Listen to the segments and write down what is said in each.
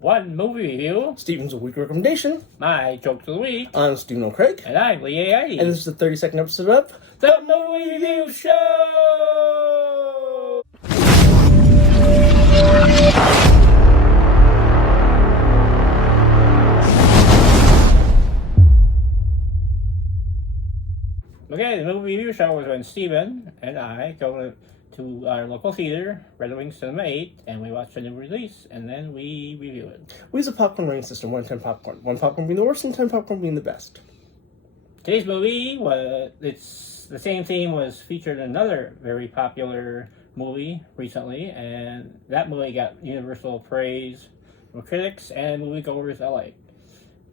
One movie review. Steven's Weekly Recommendation. My jokes of the week. I'm Stephen O'Craig. And I'm Lee A. And this is the 32nd episode of The Movie Review Show! Okay, the Movie Review Show is when Stephen and I go to our local theater, Red Wing Cinema 8, and we watch the new release, and then we review it. We use a popcorn rating system, 1 to 10 popcorn. 1 popcorn being the worst and 10 popcorn being the best. Today's movie it's the same theme was featured in another very popular movie recently, and that movie got universal praise from critics and moviegoers alike.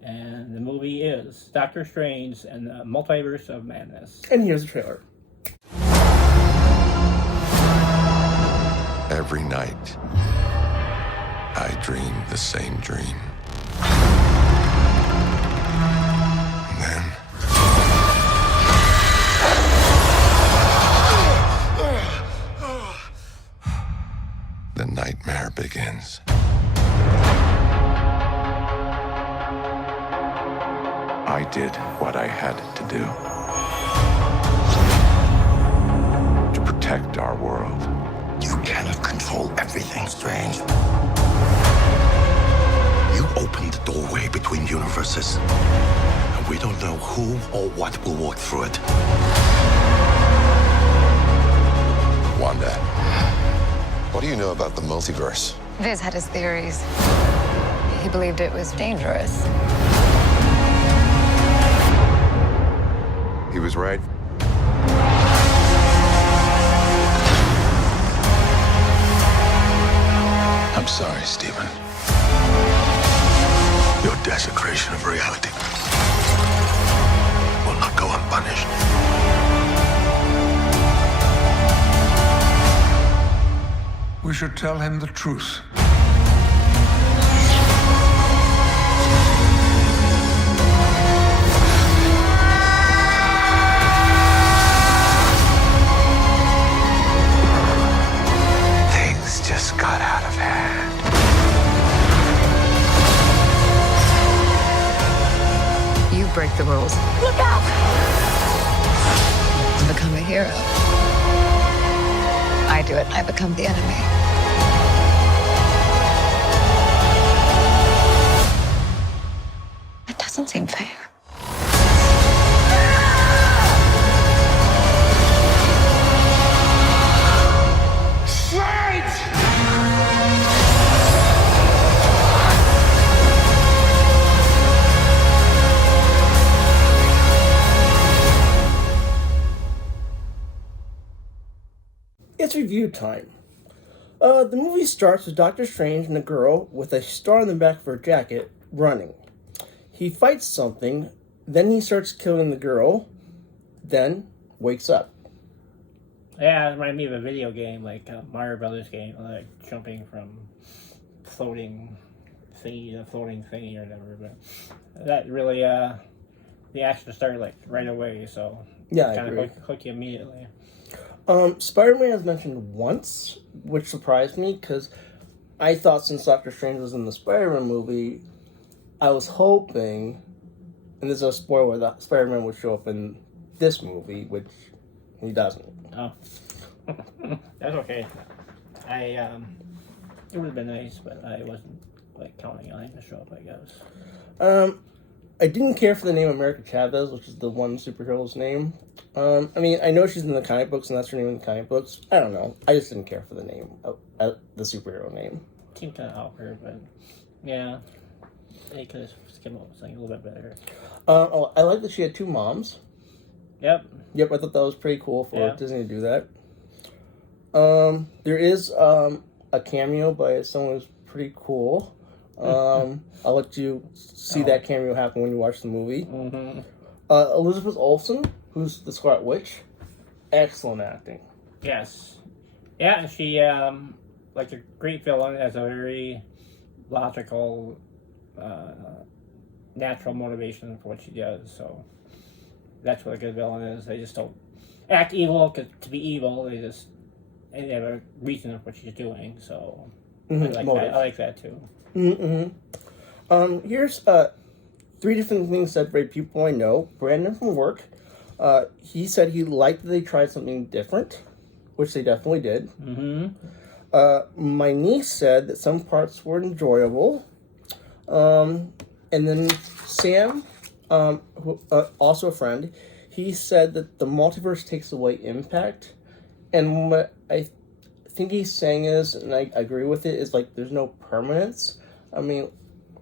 And the movie is Doctor Strange and the Multiverse of Madness. And here's the trailer. Every night, I dream the same dream. And then... the nightmare begins. I did what I had to do to protect our world. You cannot control everything, Strange. You opened the doorway between universes, and we don't know who or what will walk through it. Wanda, what do you know about the multiverse? Viz had his theories. He believed it was dangerous. He was right. I'm sorry, Stephen. Your desecration of reality will not go unpunished. We should tell him the truth. Things just got out of hand. You break the rules. Look out! You become a hero. I do it, I become the enemy. It doesn't seem fair. It's review time. The movie starts with Doctor Strange and a girl with a star on the back of her jacket running. He fights something, then he starts killing the girl, then wakes up. Yeah, it reminded me of a video game, like a Mario Brothers game, like jumping from floating thingy to floating thingy or whatever. But that really, the action started like right away, so Yeah, I kind agree. of hooked you immediately. Spider-Man is mentioned once, which surprised me, because I thought since Doctor Strange was in the Spider-Man movie, I was hoping, and this is a spoiler, that Spider-Man would show up in this movie, which he doesn't. Oh, that's okay. It would have been nice, but I wasn't like counting on him to show up, I guess. I didn't care for the name America Chavez, which is the one superhero's name. I mean, I know she's in the comic books, and that's her name in the comic books. I don't know. I just didn't care for the name, the superhero name. Seemed kind of awkward, but yeah, they could have skimmed over something a little bit better. I like that she had 2 moms. Yep. Yep, I thought that was pretty cool for Yeah. Disney to do that. There is a cameo by someone who's pretty cool. I'll let you see that cameo happen when you watch the movie. Mm-hmm. Elizabeth Olsen, who's the Scarlet Witch, excellent acting. Yes. Yeah, she, like a great villain, has a very logical, natural motivation for what she does, so that's what a good villain is. They just don't act evil to be evil, they have a reason for what she's doing, so I like that too. Here's 3 different things that by people I know. Brandon from work, he said he liked that they tried something different, which they definitely did. My niece said that some parts were enjoyable. And then Sam, who, also a friend, he said that the multiverse takes away impact. And what I think he's saying is, and I agree with it, is like there's no permanence. I mean,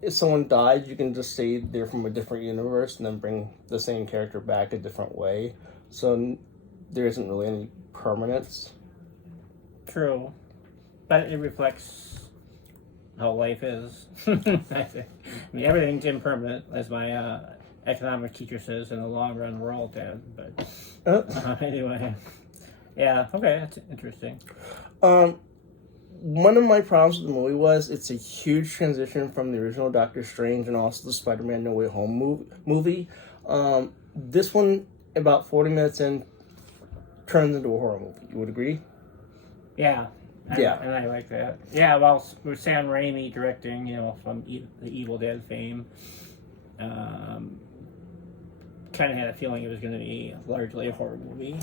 if someone died, you can just say they're from a different universe and then bring the same character back a different way. So there isn't really any permanence. True. But it reflects how life is. I think. I mean, everything's impermanent, as my economic teacher says, in the long run, we're all dead. But anyway. Yeah, okay, that's interesting. One of my problems with the movie was it's a huge transition from the original Doctor Strange and also the Spider-Man No Way Home movie. This one, about 40 minutes in, turns into a horror movie. You would agree? Yeah. Yeah. And I like that. Yeah, well, with Sam Raimi directing, from the Evil Dead fame, kind of had a feeling it was going to be largely a horror movie,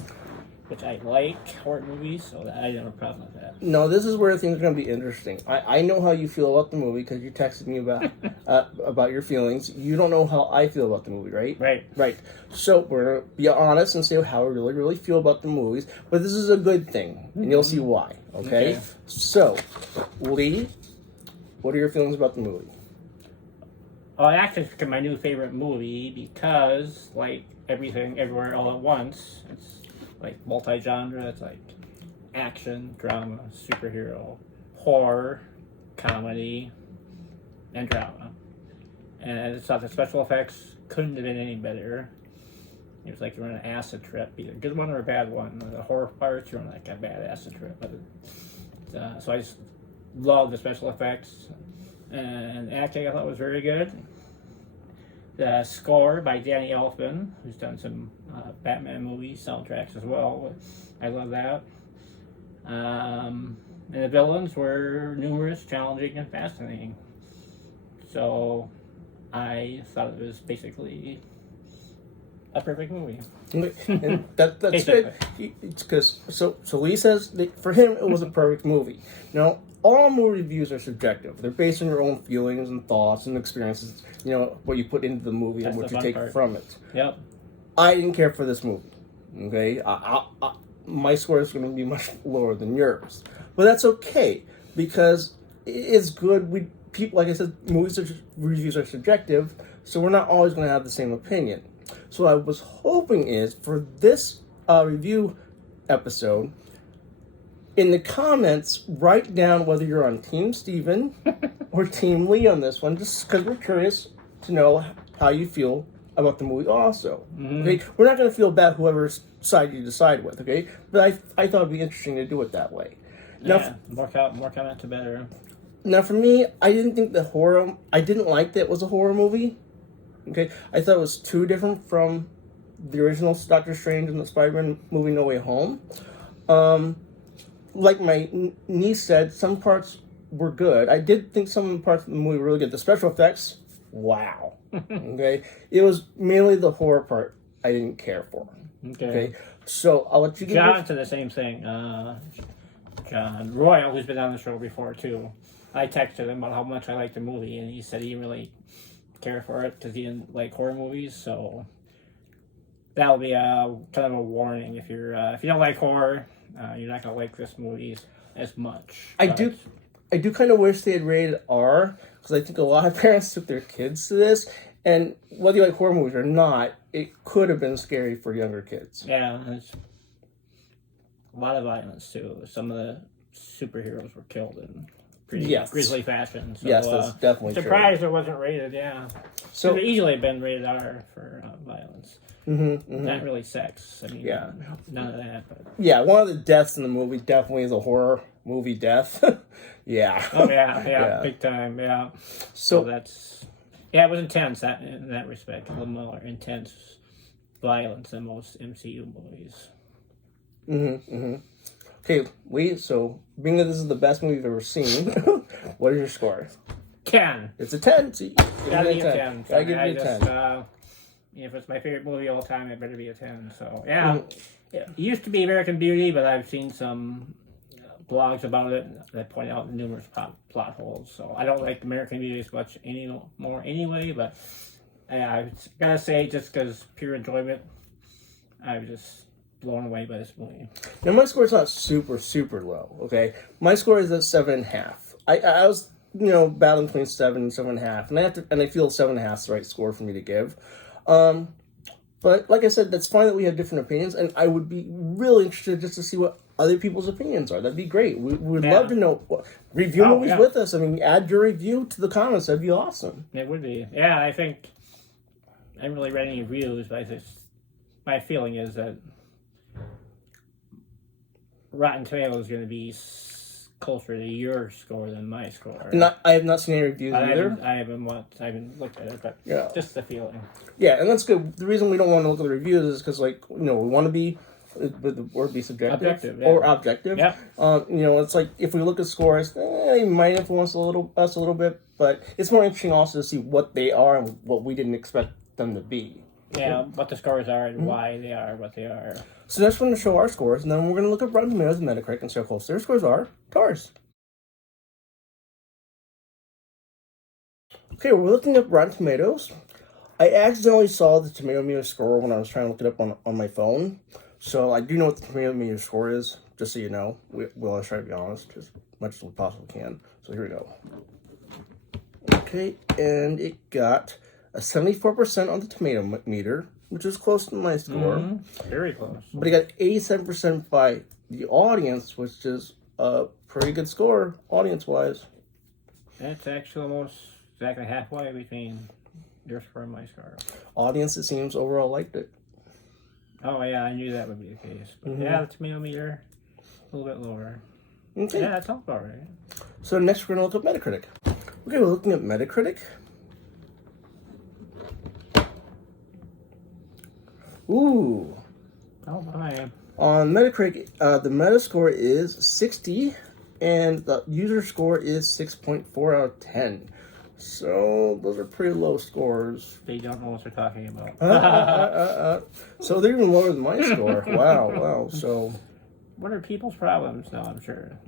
which I like horror movies, so I didn't have a problem with that. No, this is where things are going to be interesting. I know how you feel about the movie because you texted me about your feelings. You don't know how I feel about the movie, right? Right. So we're going to be honest and say how we really, really feel about the movies, but this is a good thing, and you'll see why, okay? So, Lee, what are your feelings about the movie? Well, it actually became my new favorite movie because, like Everything, Everywhere, All at Once, it's like multi-genre. It's like action, drama, superhero, horror, comedy, and drama. And I thought the special effects couldn't have been any better. It was like you're on an acid trip, either a good one or a bad one. The horror parts, you're on like a bad acid trip. But, so I just love the special effects. And acting I thought was very good. The score by Danny Elfman, who's done some Batman movie soundtracks as well. I love that. And the villains were numerous, challenging, and fascinating. So I thought it was basically a perfect movie. And that's good. Because so Lee says that for him it was a perfect movie. Now, all movie reviews are subjective. They're based on your own feelings and thoughts and experiences. What you put into the movie and what you take from it. Yep. I didn't care for this movie. Okay, my score is going to be much lower than yours, but that's okay because it's good. People, like I said, reviews are subjective, so we're not always going to have the same opinion. So what I was hoping is for this review episode, in the comments, write down whether you're on Team Steven or Team Lee on this one, just because we're curious to know how you feel about the movie also. Okay? We're not going to feel bad whoever side you decide with, okay? But I thought it'd be interesting to do it that way. Now, more comments, the better. Now, for me, I didn't like that it was a horror movie. Okay? I thought it was too different from the original Doctor Strange and the Spider-Man movie No Way Home. Like my niece said, some parts were good. I did think some parts of the movie were really good. The special effects, wow. Okay? It was mainly the horror part I didn't care for. Okay? So I'll let you get John said the same thing. John Royal, who's been on the show before too. I texted him about how much I liked the movie, and he said he didn't really care for it because he didn't like horror movies. So that'll be a kind of a warning if you don't like horror. You're not gonna like this movie as much. I do kind of wish they had rated R because I think a lot of parents took their kids to this, and whether you like horror movies or not, it could have been scary for younger kids. Yeah, there's a lot of violence too. Some of the superheroes were killed in pretty grisly fashion. So, yes, that's definitely surprised true. it wasn't rated. Yeah, so it could easily have been rated R for violence. Not really sex. I mean, none of that. But. Yeah, one of the deaths in the movie definitely is a horror movie death. Yeah. Oh yeah, big time. Yeah. So that's it was intense in that respect. A little more intense violence than most MCU movies. Okay, Lee. So being that this is the best movie you've ever seen, what is your score? 10. It's a 10. So Gotta be a 10. Gotta give I it a 10. just, if it's my favorite movie of all time, it better be a 10. So, yeah. It used to be American Beauty, but I've seen some blogs about it that point out numerous plot holes. So, I don't like American Beauty as much anymore anyway, but I gotta say, just because pure enjoyment, I was just blown away by this movie. Now, my score is not super, super low, okay? My score is at 7.5. I was, battling between 7 and 7.5, and I feel 7.5 is the right score for me to give. But like I said, that's fine that we have different opinions, and I would be really interested just to see what other people's opinions are. That'd be great. We would love to know. Review movies with us. I mean, add your review to the comments. That'd be awesome. It would be. Yeah, I think I haven't really read any reviews, but my feeling is that Rotten Tomatoes is going to be closer to your score than my score. I have not seen any reviews either. I haven't looked at it, but just the feeling. Yeah, and that's good. The reason we don't want to look at the reviews is because, we want to be, with the word be subjective or objective. Yeah. It's like if we look at scores, they might influence us a little bit, but it's more interesting also to see what they are and what we didn't expect them to be. Yeah, what the scores are and why they are what they are. So next we're going to show our scores, and then we're going to look at Rotten Tomatoes and Metacritic and see how close their scores are to ours. Okay, we're looking at Rotten Tomatoes. I accidentally saw the Tomatometer score when I was trying to look it up on my phone. So I do know what the Tomatometer score is, just so you know. We'll always try to be honest, as much as we possibly can. So here we go. Okay, and it got a 74% on the Tomatometer, which is close to my score. Mm-hmm. Very close. But it got 87% by the audience, which is a pretty good score, audience-wise. That's actually almost exactly halfway between your score and my score. Audience, it seems, overall liked it. Oh, yeah, I knew that would be the case. But yeah, the Tomatometer, a little bit lower. Okay. Yeah, that sounds about right. So next we're going to look at Metacritic. Okay, we're looking at Metacritic. Ooh. Oh, my. On Metacritic, the Metascore is 60, and the user score is 6.4 out of 10. So those are pretty low scores. They don't know what they're talking about. So they're even lower than my score. Wow. So what are people's problems now, I'm sure?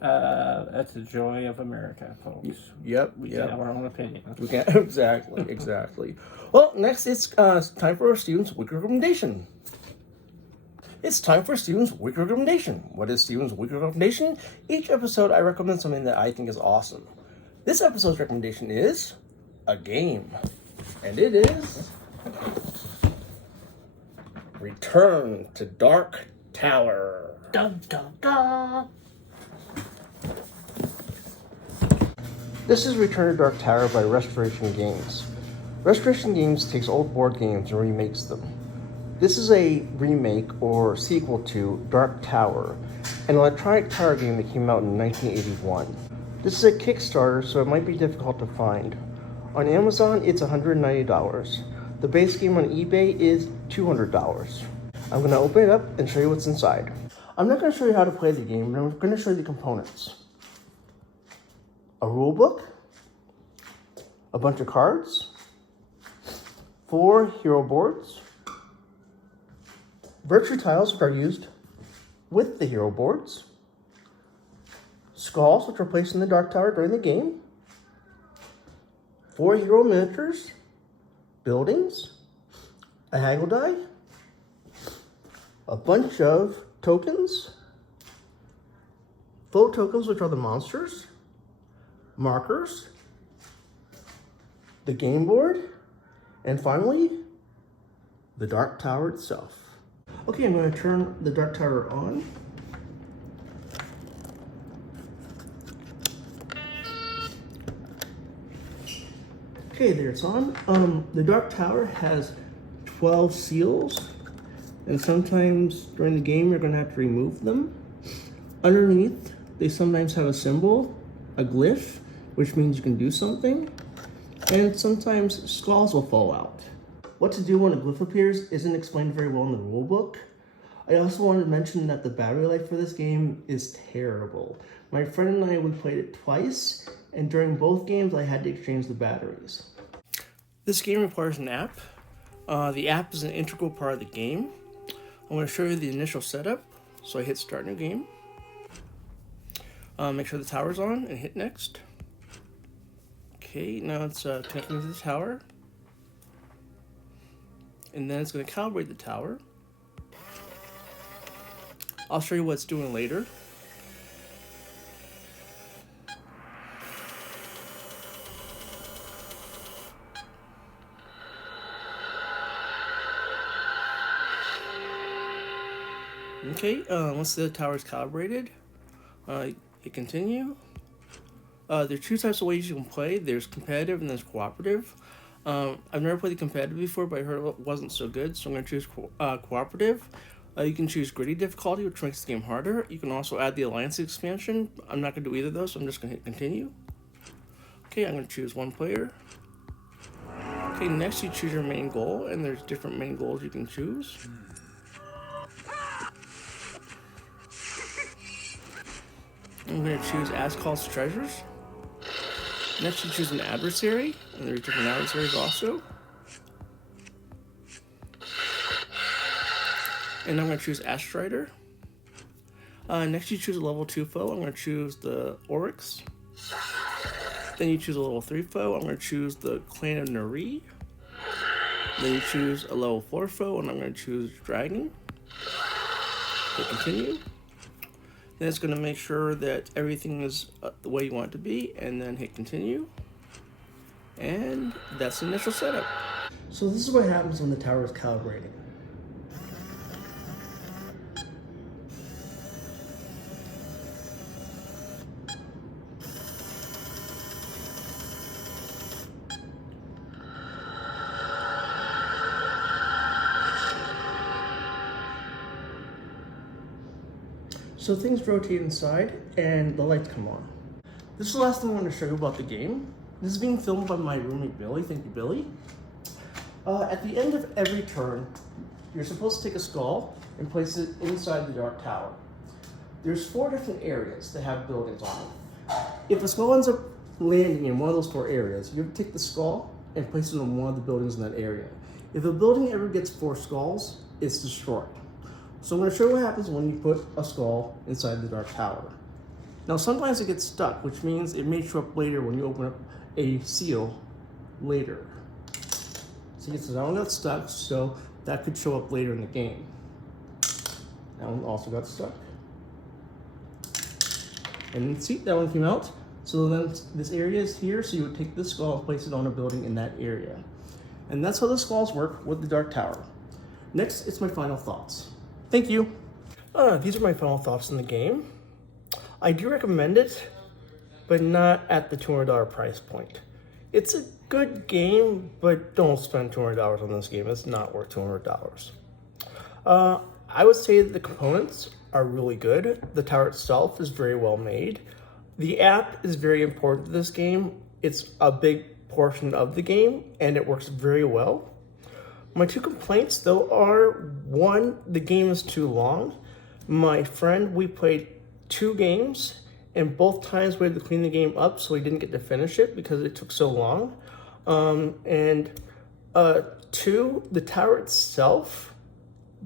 That's the joy of America, folks. Yep. We can have our own opinions. We can exactly. Well, next it's time for Steven's Weekly Recommendation. It's time for Steven's Weekly Recommendation. What is Steven's Weekly Recommendation? Each episode I recommend something that I think is awesome. This episode's recommendation is a game. And it is Return to Dark Tower. Dun, dun, dun. This is Return to Dark Tower by Restoration Games. Restoration Games takes old board games and remakes them. This is a remake or sequel to Dark Tower, an electronic tower game that came out in 1981. This is a Kickstarter, so it might be difficult to find. On Amazon, it's $190. The base game on eBay is $200. I'm going to open it up and show you what's inside. I'm not going to show you how to play the game, but I'm going to show you the components. A rule book, a bunch of cards, 4 hero boards, virtue tiles which are used with the hero boards, skulls which are placed in the Dark Tower during the game, 4 hero miniatures, buildings, a haggle die, a bunch of tokens, full tokens which are the monsters, markers, the game board, and finally, the Dark Tower itself. Okay, I'm going to turn the Dark Tower on. Okay, there it's on. The Dark Tower has 12 seals, and sometimes during the game you're going to have to remove them. Underneath, they sometimes have a symbol, a glyph, which means you can do something, and sometimes skulls will fall out. What to do when a glyph appears isn't explained very well in the rulebook. I also wanted to mention that the battery life for this game is terrible. My friend and I, we played it twice, and during both games I had to exchange the batteries. This game requires an app. The app is an integral part of the game. I'm going to show you the initial setup. So I hit start new game. Make sure the tower's on and hit next. Okay, now it's connecting to the tower. And then it's going to calibrate the tower. I'll show you what it's doing later. Okay, once the tower is calibrated, hit continue. There are two types of ways you can play. There's competitive and there's cooperative. I've never played the competitive before, but I heard it wasn't so good, so I'm going to choose cooperative. You can choose gritty difficulty, which makes the game harder. You can also add the alliance expansion. I'm not going to do either of those, so I'm just going to hit continue. Okay, I'm going to choose one player. Okay, next you choose your main goal, and there's different main goals you can choose. I'm going to choose As Calls Treasures. Next you choose an adversary, and there's different adversaries also. And I'm going to choose Astrider. Next you choose a level 2 foe. I'm going to choose the Oryx. Then you choose a level 3 foe. I'm going to choose the Clan of Nari. Then you choose a level 4 foe, and I'm going to choose Dragon. Hit continue. Then it's going to make sure that everything is the way you want it to be, and then hit continue. And that's the initial setup. So this is what happens when the tower is calibrating. So things rotate inside and the lights come on. This is the last thing I want to show you about the game. This is being filmed by my roommate Billy. Thank you, Billy. At the end of every turn, you're supposed to take a skull and place it inside the Dark Tower. There's 4 different areas that have buildings on them. If a skull ends up landing in one of those 4 areas, you have to take the skull and place it on one of the buildings in that area. If a building ever gets 4 skulls, it's destroyed. So I'm going to show you what happens when you put a skull inside the Dark Tower. Now sometimes it gets stuck, which means it may show up later when you open up a seal later. See, it says that one got stuck, so that could show up later in the game. That one also got stuck. And see, that one came out. So then this area is here, so you would take this skull and place it on a building in that area. And that's how the skulls work with the Dark Tower. Next, it's my final thoughts. Thank you. These are my final thoughts on the game. I do recommend it, but not at the $200 price point. It's a good game, but don't spend $200 on this game. It's not worth $200. I would say that the components are really good. The tower itself is very well made. The app is very important to this game. It's a big portion of the game, and it works very well. My 2 complaints, though, are 1, the game is too long. My friend, we played 2 games, and both times we had to clean the game up, so we didn't get to finish it because it took so long. 2, the tower itself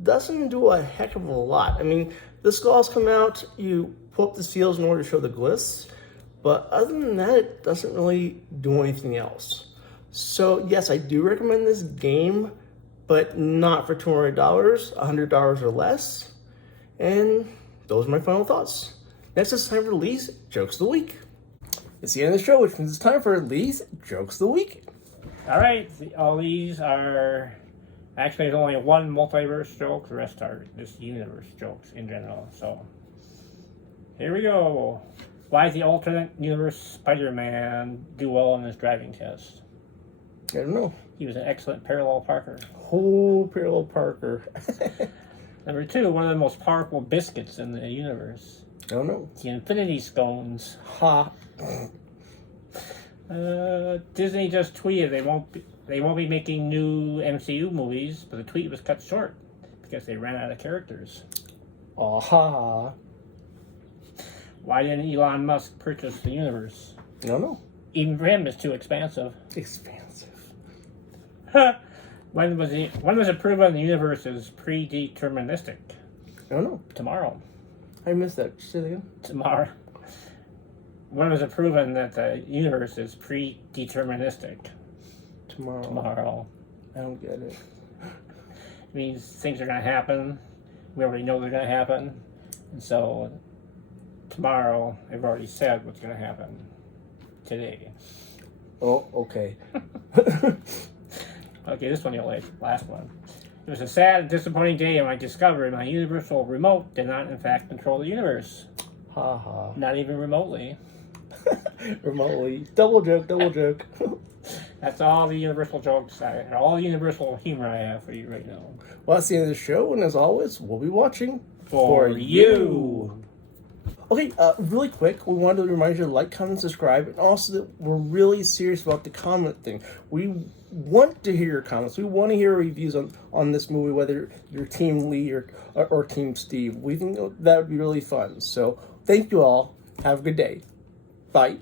doesn't do a heck of a lot. I mean, the skulls come out, you pull up the seals in order to show the glyphs, but other than that, it doesn't really do anything else. So yes, I do recommend this game, but not for $200, $100 or less. And those are my final thoughts. Next, it's time for Lee's Jokes of the Week. It's the end of the show, which means it's time for Lee's Jokes of the Week. All right, all these are actually there's only one multiverse joke. The rest are just universe jokes in general. So here we go. Why did the alternate universe Spider-Man do well on his driving test? I don't know. He was an excellent parallel parker. Oh, parallel parker. Number 2, one of the most powerful biscuits in the universe. I don't know. The Infinity Scones. Ha. Disney just tweeted they won't be making new MCU movies, but the tweet was cut short because they ran out of characters. Aha. Why didn't Elon Musk purchase the universe? No. Even for him, it's too expansive. Expansive. When was it proven the universe is predeterministic? No. Tomorrow. I missed that. Just say that again. Tomorrow. When was it proven that the universe is predeterministic? Tomorrow. I don't get it. It means things are going to happen. We already know they're going to happen. And so tomorrow, I've already said what's going to happen today. Oh, okay. Okay, this one you'll like. Last one. It was a sad and disappointing day when I discovered my universal remote did not, in fact, control the universe. Ha ha. Not even remotely. Remotely. Double joke. That's all the universal jokes, all the universal humor I have for you right now. Well, that's the end of the show, and as always, we'll be watching For you. Okay, really quick, we wanted to remind you to like, comment, subscribe, and also that we're really serious about the comment thing. We want to hear your comments. We want to hear reviews on this movie, whether you're Team Lee or Team Steve. We think that would be really fun. So, thank you all. Have a good day. Bye.